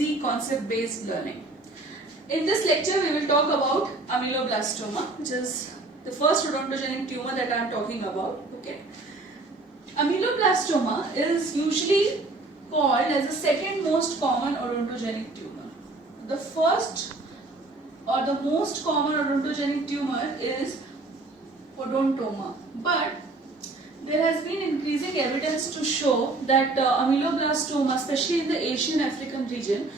easy concept based learning. In this lecture we will talk about ameloblastoma, which is the first odontogenic tumor that I am talking about. Okay. Ameloblastoma is usually called as the second most common odontogenic tumor. The first or the most common odontogenic tumor is odontoma, but there has been increasing evidence to show that ameloblastoma, especially in the Asian African region,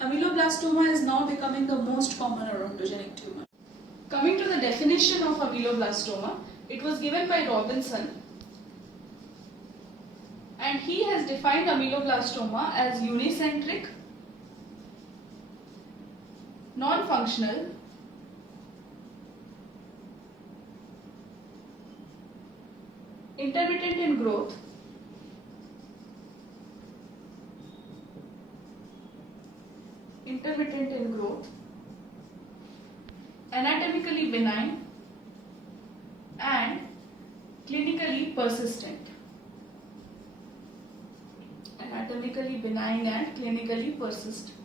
ameloblastoma is now becoming the most common odontogenic tumor. Coming to the definition of ameloblastoma, it was given by Robinson, and he has defined ameloblastoma as unicentric, non-functional, intermittent in growth, anatomically benign, and clinically persistent. Anatomically benign and clinically persistent.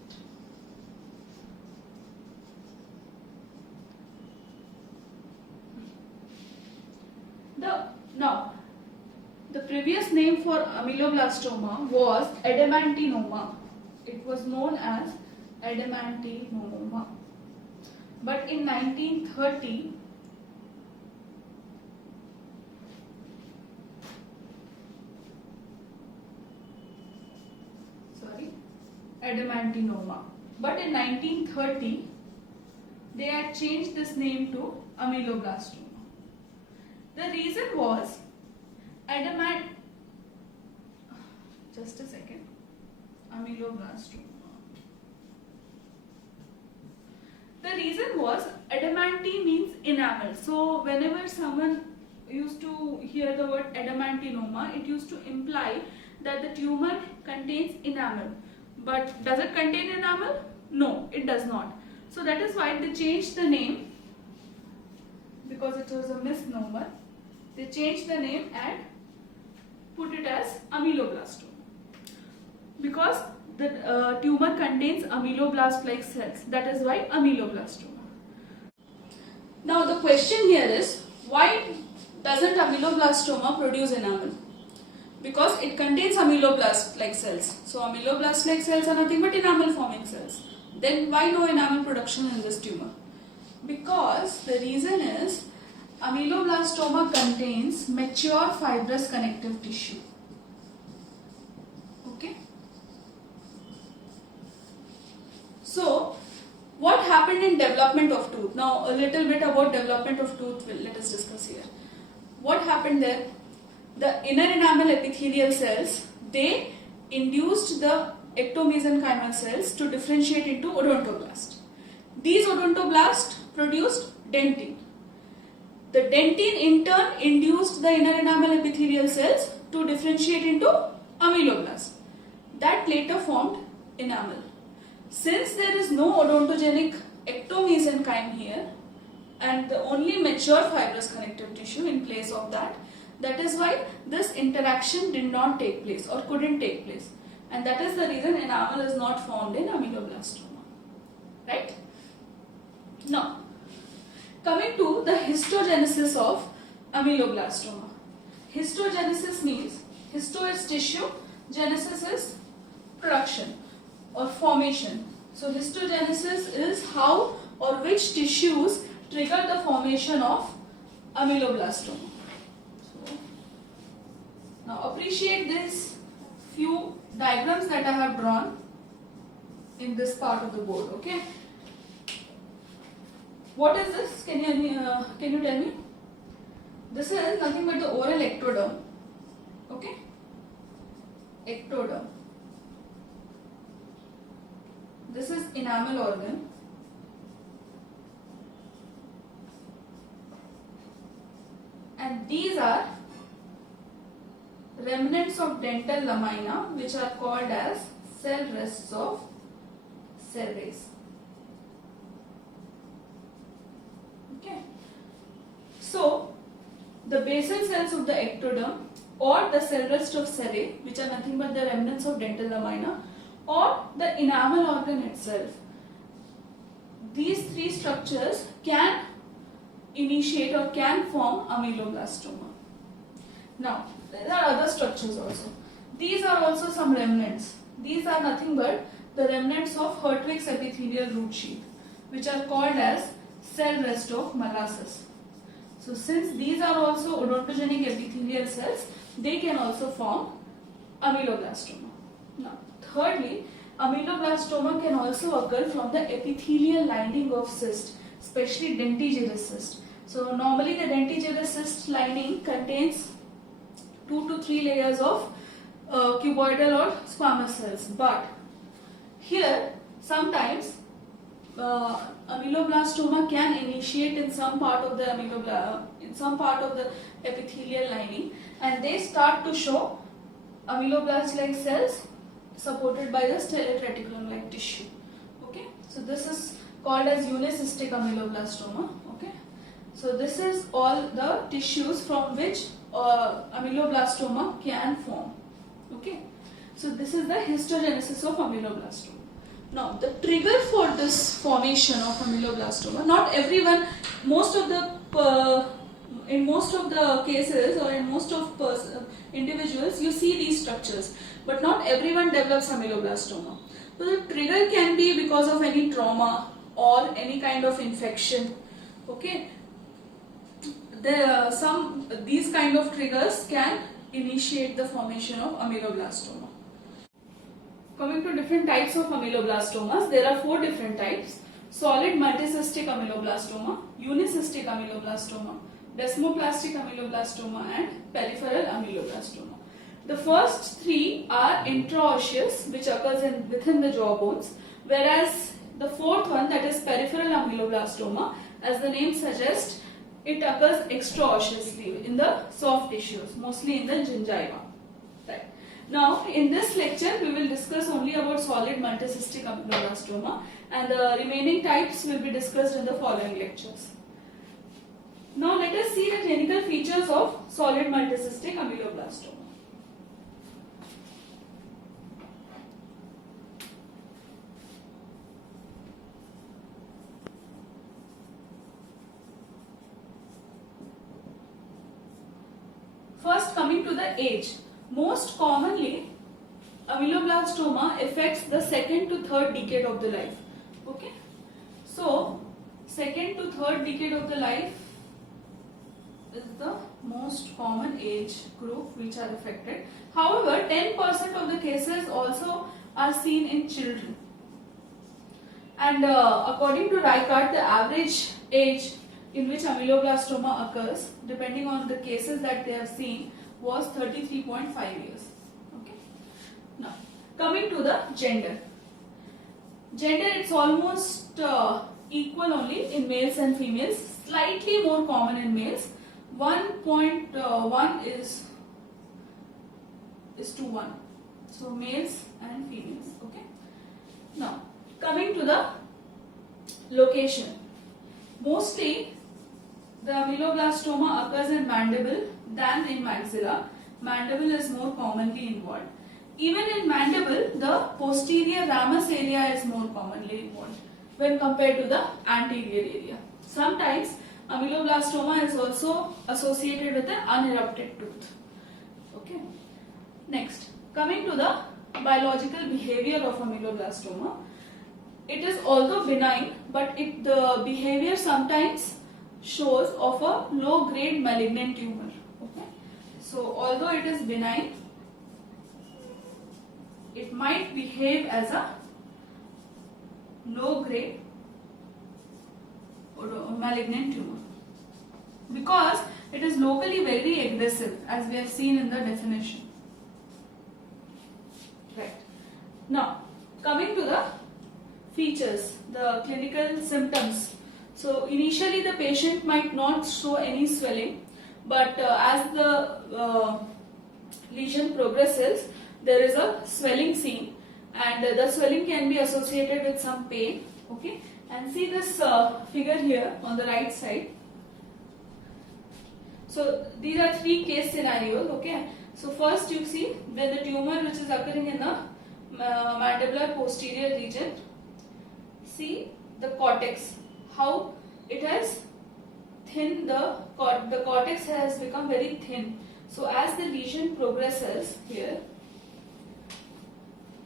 The previous name for ameloblastoma was adamantinoma. It was known as adamantinoma. But in 1930, adamantinoma. But in 1930, they had changed this name to ameloblastoma. The reason was ameloblastoma. The reason was adamantine means enamel. So whenever someone used to hear the word adamantinoma, it used to imply that the tumor contains enamel. But does it contain enamel? No, it does not. So that is why they changed the name, because it was a misnomer. They changed the name and put it as ameloblastoma, because the tumor contains ameloblast-like cells. That is why ameloblastoma. Now the question here is, why doesn't ameloblastoma produce enamel? Because it contains ameloblast-like cells. So ameloblast-like cells are nothing but enamel-forming cells. Then why no enamel production in this tumor? Because the reason is, ameloblastoma contains mature fibrous connective tissue. Okay. So, what happened in development of tooth? Now, a little bit about development of tooth let us discuss here. What happened there? The inner enamel epithelial cells, they induced the ectomesenchymal cells to differentiate into odontoblast. These odontoblasts produced dentin. The dentin in turn induced the inner enamel epithelial cells to differentiate into ameloblast. That later formed enamel. Since there is no odontogenic ectomesenchyme here, and the only mature fibrous connective tissue in place of that is why this interaction did not take place or couldn't take place. And that is the reason enamel is not found in ameloblastoma. Right? Now, coming to the histogenesis of ameloblastoma. Histogenesis means, histo is tissue, genesis is production or formation. So histogenesis is how or which tissues trigger the formation of ameloblastoma. So, now appreciate these few diagrams that I have drawn in this part of the board. Okay. What is this? Can you tell me? This is nothing but the oral ectoderm. Okay? Ectoderm. This is enamel organ. And these are remnants of dental lamina, which are called as cell rests of Serres. Okay. So, the basal cells of the ectoderm or the cell rest of Serres, which are nothing but the remnants of dental lamina, or the enamel organ itself. These three structures can initiate or can form ameloblastoma. Now, there are other structures also. These are also some remnants. These are nothing but the remnants of Hertwig's epithelial root sheath, which are called as cell rest of Malassez. So, since these are also odontogenic epithelial cells, they can also form ameloblastoma. Now, thirdly, ameloblastoma can also occur from the epithelial lining of cyst, especially dentigerous cyst. So, normally the dentigerous cyst lining contains 2 to 3 layers of cuboidal or squamous cells, but here sometimes ameloblastoma can initiate in some part of the epithelial lining, and they start to show ameloblast-like cells supported by the stellate reticulum-like tissue. Okay, so this is called as unicystic ameloblastoma. Okay, so this is all the tissues from which ameloblastoma can form. Okay, so this is the histogenesis of ameloblastoma. Now, the trigger for this formation of ameloblastoma, not everyone, in most of the cases or in most of individuals, you see these structures, but not everyone develops ameloblastoma. So, the trigger can be because of any trauma or any kind of infection. Okay, these kind of triggers can initiate the formation of ameloblastoma. Coming to different types of ameloblastomas, there are 4 different types: solid multicystic ameloblastoma, unicystic ameloblastoma, desmoplastic ameloblastoma, and peripheral ameloblastoma. The first 3 are intraosseous, which occurs within the jaw bones, whereas the 4th one, that is peripheral ameloblastoma, as the name suggests, it occurs extraosseously in the soft tissues, mostly in the gingiva. Right. Now, in this lecture, we will discuss only about solid multicystic ameloblastoma, and the remaining types will be discussed in the following lectures. Now, let us see the clinical features of solid multicystic ameloblastoma. First, coming to the age. Most commonly, ameloblastoma affects the 2nd to 3rd decade of the life. Okay, so 2nd to 3rd decade of the life is the most common age group which are affected. However, 10% of the cases also are seen in children. And according to Reichert, the average age in which ameloblastoma occurs, depending on the cases that they have seen, was 33.5 years. Okay. Now, coming to the gender. Gender, it's almost equal only in males and females, slightly more common in males. 1.1 is to 1. So, males and females. Okay. Now, coming to the location. Mostly, the ameloblastoma occurs in mandible than in maxilla. Mandible is more commonly involved. Even in mandible, the posterior ramus area is more commonly involved when compared to the anterior area. Sometimes ameloblastoma is also associated with an unerupted tooth. Okay. Next, coming to the biological behavior of ameloblastoma. It is although benign, but the behavior sometimes shows of a low-grade malignant tumor. Okay. So, although it is benign, it might behave as a low-grade malignant tumor because it is locally very aggressive, as we have seen in the definition. Right. Now, coming to the features, the clinical symptoms. So, initially the patient might not show any swelling, but as the lesion progresses, there is a swelling seen, and the swelling can be associated with some pain. Okay, and see this figure here on the right side. So, these are 3 case scenarios. Okay, so first you see when the tumor which is occurring in the mandibular posterior region. See the cortex, how it has thin, the cortex has become very thin. So as the lesion progresses here,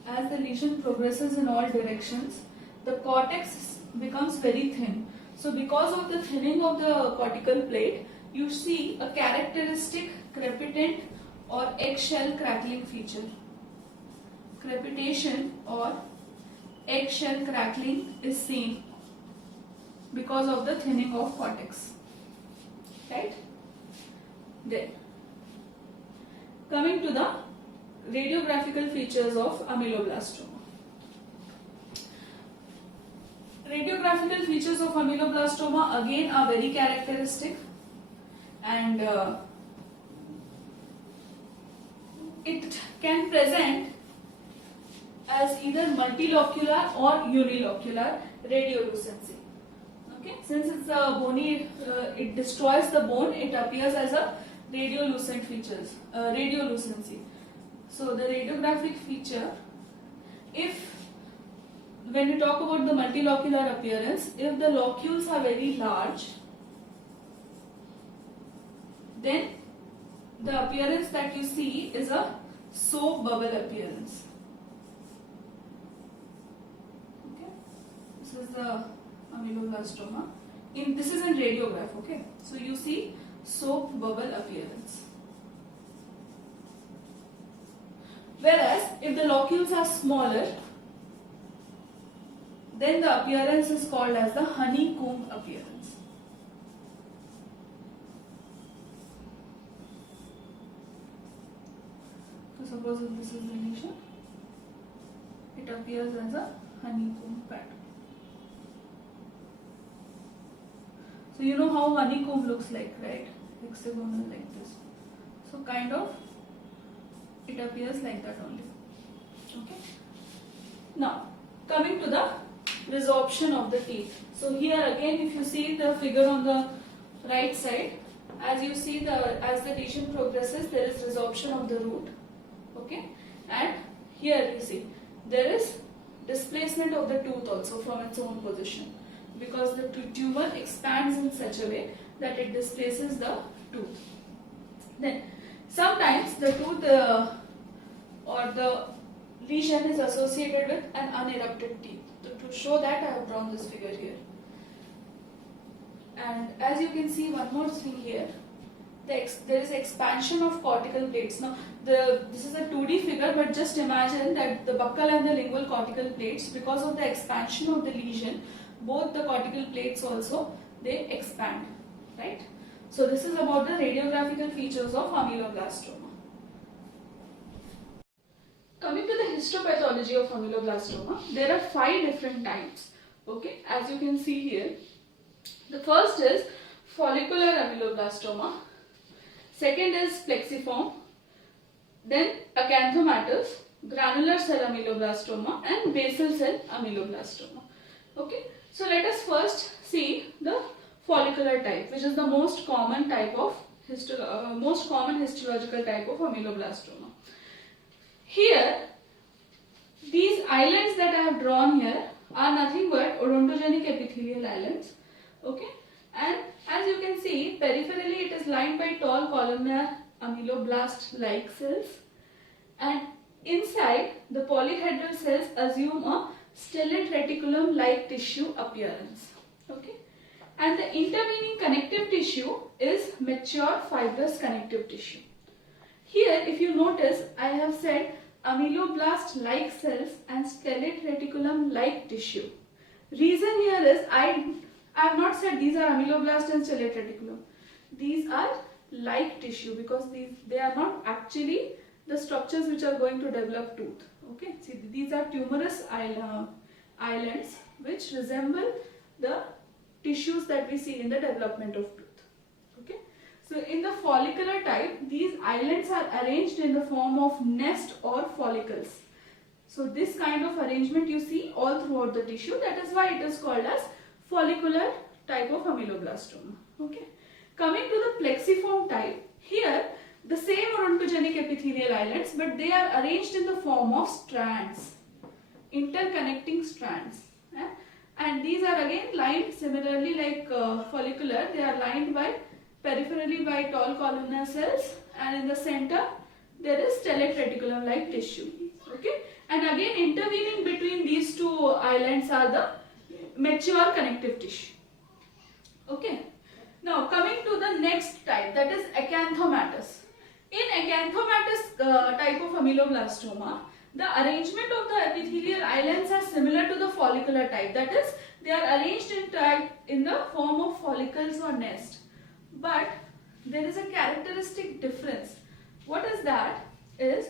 as the lesion progresses in all directions, the cortex becomes very thin. So because of the thinning of the cortical plate, you see a characteristic crepitant or eggshell crackling feature. Crepitation or eggshell crackling is seen because of the thinning of cortex. Right? Then, coming to the radiographical features of ameloblastoma. Radiographical features of ameloblastoma again are very characteristic, and it can present as either multilocular or unilocular radiolucency. Okay, since it's a bony, it destroys the bone, it appears as a radiolucent features, radiolucency. So the radiographic feature, when you talk about the multilocular appearance, if the locules are very large, then the appearance that you see is a soap bubble appearance. Okay, this is the ameloblastoma. This is in radiograph. Okay, so you see soap bubble appearance. Whereas if the locules are smaller, then the appearance is called as the honeycomb appearance. So suppose if this is the lesion, it appears as a honeycomb pattern. So you know how honeycomb looks like, right? Hexagonal like this. So kind of it appears like that only. Okay. Now coming to the resorption of the teeth. So here again, if you see the figure on the right side, as you see as the lesion progresses, there is resorption of the root. Okay, and here you see there is displacement of the tooth also from its own position, because the tumor expands in such a way that it displaces the tooth. Then sometimes the tooth or the lesion is associated with an unerupted teeth. So to show that, I have drawn this figure here. And as you can see, one more thing here, there is expansion of cortical plates. Now this is a 2D figure, but just imagine that the buccal and the lingual cortical plates, because of the expansion of the lesion, both the cortical plates also, they expand, right? So this is about the radiographical features of ameloblastoma. Coming to the histopathology of ameloblastoma, there are 5 different types. Okay, as you can see here, the first is follicular ameloblastoma, second is plexiform, then acanthomatous, granular cell ameloblastoma, and basal cell ameloblastoma. Okay, so let us first see the follicular type, which is the most common type of histological type of ameloblastoma. Here, these islands that I have drawn here are nothing but odontogenic epithelial islands. Okay, and as you can see, peripherally it is lined by tall columnar ameloblast-like cells, and inside the polyhedral cells assume a stellate reticulum-like tissue appearance. Okay, and the intervening connective tissue is mature fibrous connective tissue. Here, if you notice, I have said ameloblast-like cells and stellate reticulum-like tissue. Reason here is I have not said these are ameloblast and stellate reticulum. These are like tissue, because they are not actually the structures which are going to develop tooth. Okay, see, these are tumorous islands which resemble the tissues that we see in the development of tooth. Okay. So in the follicular type, these islands are arranged in the form of nest or follicles. So this kind of arrangement you see all throughout the tissue. That is why it is called as follicular type of ameloblastoma. Okay. Coming to the plexiform type, here the same odontogenic epithelial islands, but they are arranged in the form of strands. interconnecting strands. And these are again lined similarly like follicular. They are lined by peripherally by tall columnar cells, and in the center there is stellate reticulum like tissue. Okay, and again intervening between these two islands are the mature connective tissue. Okay, now coming to the next type, that is acanthomatous. In acanthomatous type of ameloblastoma, the arrangement of the epithelial islands are similar to the follicular type. That is, they are arranged in the form of follicles or nest. But there is a characteristic difference. What is that? Is,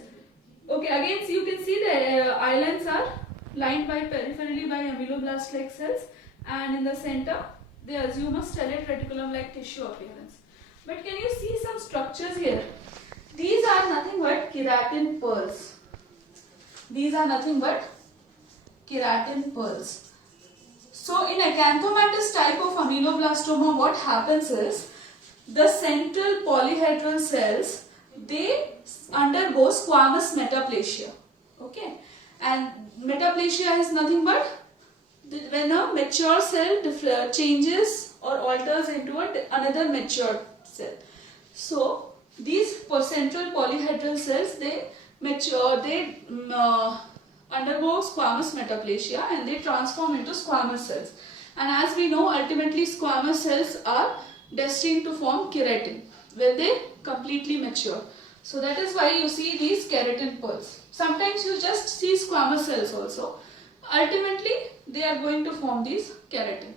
okay, again so you can see the islands are lined by peripherally by ameloblast-like cells, and in the center they assume a stellate reticulum-like tissue appearance. But can you see some structures here? These are nothing but keratin pearls. These are nothing but keratin pearls. So in acanthomatous type of ameloblastoma, what happens is the central polyhedral cells, they undergo squamous metaplasia. Okay, and metaplasia is nothing but when a mature cell changes or alters into another mature cell. So these central polyhedral cells, they mature, they undergo squamous metaplasia and they transform into squamous cells. And as we know, ultimately squamous cells are destined to form keratin when they completely mature. So that is why you see these keratin pearls. Sometimes you just see squamous cells also. Ultimately, they are going to form these keratin.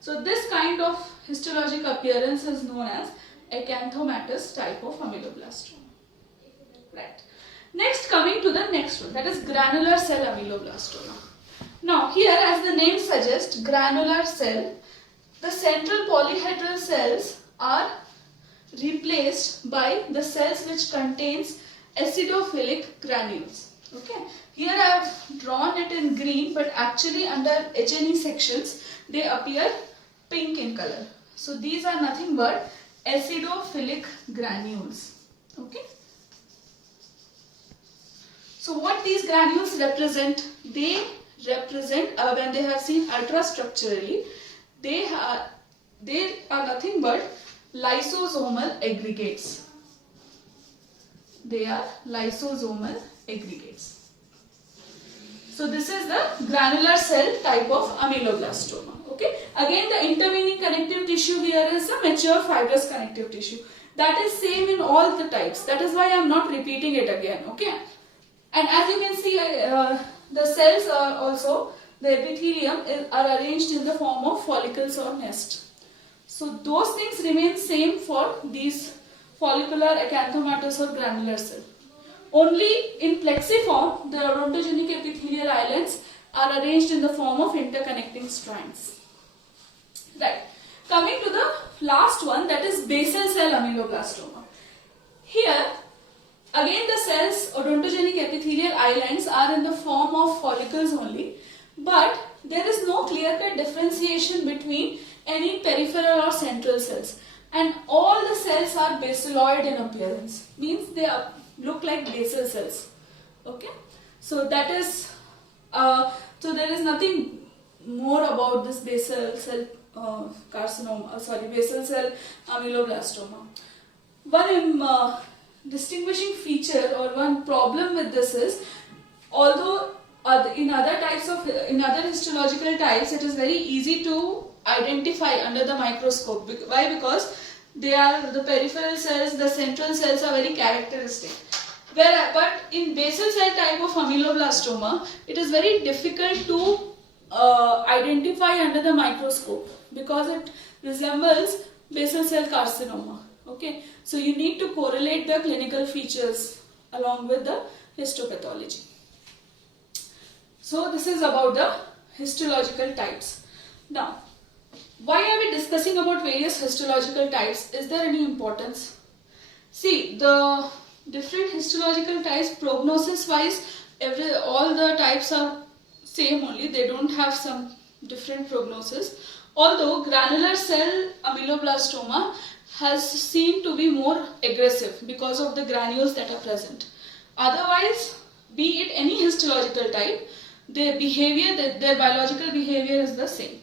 So this kind of histologic appearance is known as acanthomatous type of ameloblastoma. Right. Next, coming to the next one, that is granular cell ameloblastoma. Now here, as the name suggests, granular cell, the central polyhedral cells are replaced by the cells which contains acidophilic granules. Okay. Here I have drawn it in green, but actually under H&E sections they appear pink in color. So these are nothing but acidophilic granules. Okay. So what these granules represent? They represent, when they are seen ultrastructurally, they are nothing but lysosomal aggregates. They are lysosomal aggregates. So this is the granular cell type of ameloblastoma. Okay. Again, the intervening connective tissue here is the mature fibrous connective tissue. That is same in all the types. That is why I am not repeating it again. Okay. And as you can see, the cells are also, the epithelium are arranged in the form of follicles or nest. So those things remain same for these follicular, acanthomatous or granular cell. Only in plexiform, the odontogenic epithelial islands are arranged in the form of interconnecting strands. Right. Coming to the last one, that is basal cell ameloblastoma. Here, again the cells, odontogenic epithelial islands are in the form of follicles only, but there is no clear-cut differentiation between any peripheral or central cells, and all the cells are basaloid in appearance, means they look like basal cells. Okay, so that is so there is nothing more about this basal cell basal cell ameloblastoma. One distinguishing feature or one problem with this is, although in other histological types it is very easy to identify under the microscope. Why? Because the peripheral cells, the central cells are very characteristic. But in basal cell type of ameloblastoma, it is very difficult to identify under the microscope because it resembles basal cell carcinoma. Okay, so you need to correlate the clinical features along with the histopathology. So this is about the histological types. Now, why are we discussing about various histological types? Is there any importance? See, the different histological types, prognosis wise, all the types are same only. They don't have some different prognosis. Although granular cell ameloblastoma has seemed to be more aggressive because of the granules that are present. Otherwise, be it any histological type, their behavior, their biological behavior is the same.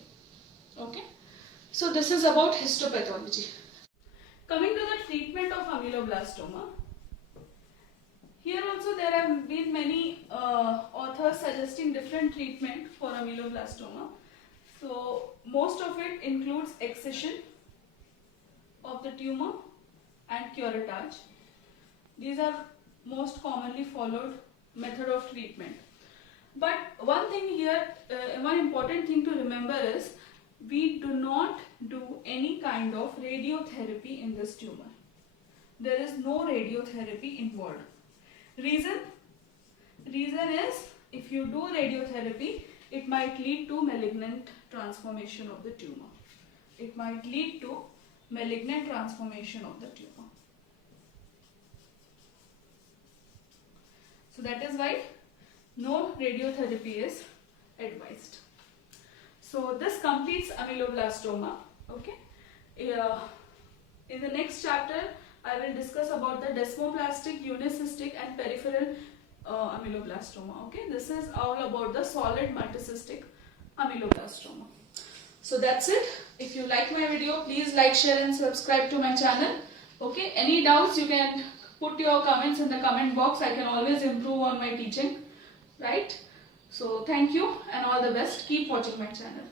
Okay, so this is about histopathology. Coming to the treatment of ameloblastoma, here also there have been many authors suggesting different treatment for ameloblastoma. So most of it includes excision of the tumor and curettage. These are most commonly followed method of treatment. But one thing here, one important thing to remember is we do not do any kind of radiotherapy in this tumor. There is no radiotherapy involved. Reason is, if you do radiotherapy, it might lead to malignant transformation of the tumor. It might lead to malignant transformation of the tumor. So that is why no radiotherapy is advised. So this completes ameloblastoma. Okay. In the next chapter, I will discuss about the desmoplastic, unicystic and peripheral ameloblastoma. Okay. This is all about the solid multicystic ameloblastoma. So that's it. If you like my video, please like, share and subscribe to my channel. Okay. Any doubts, you can put your comments in the comment box. I can always improve on my teaching. Right. So thank you and all the best. Keep watching my channel.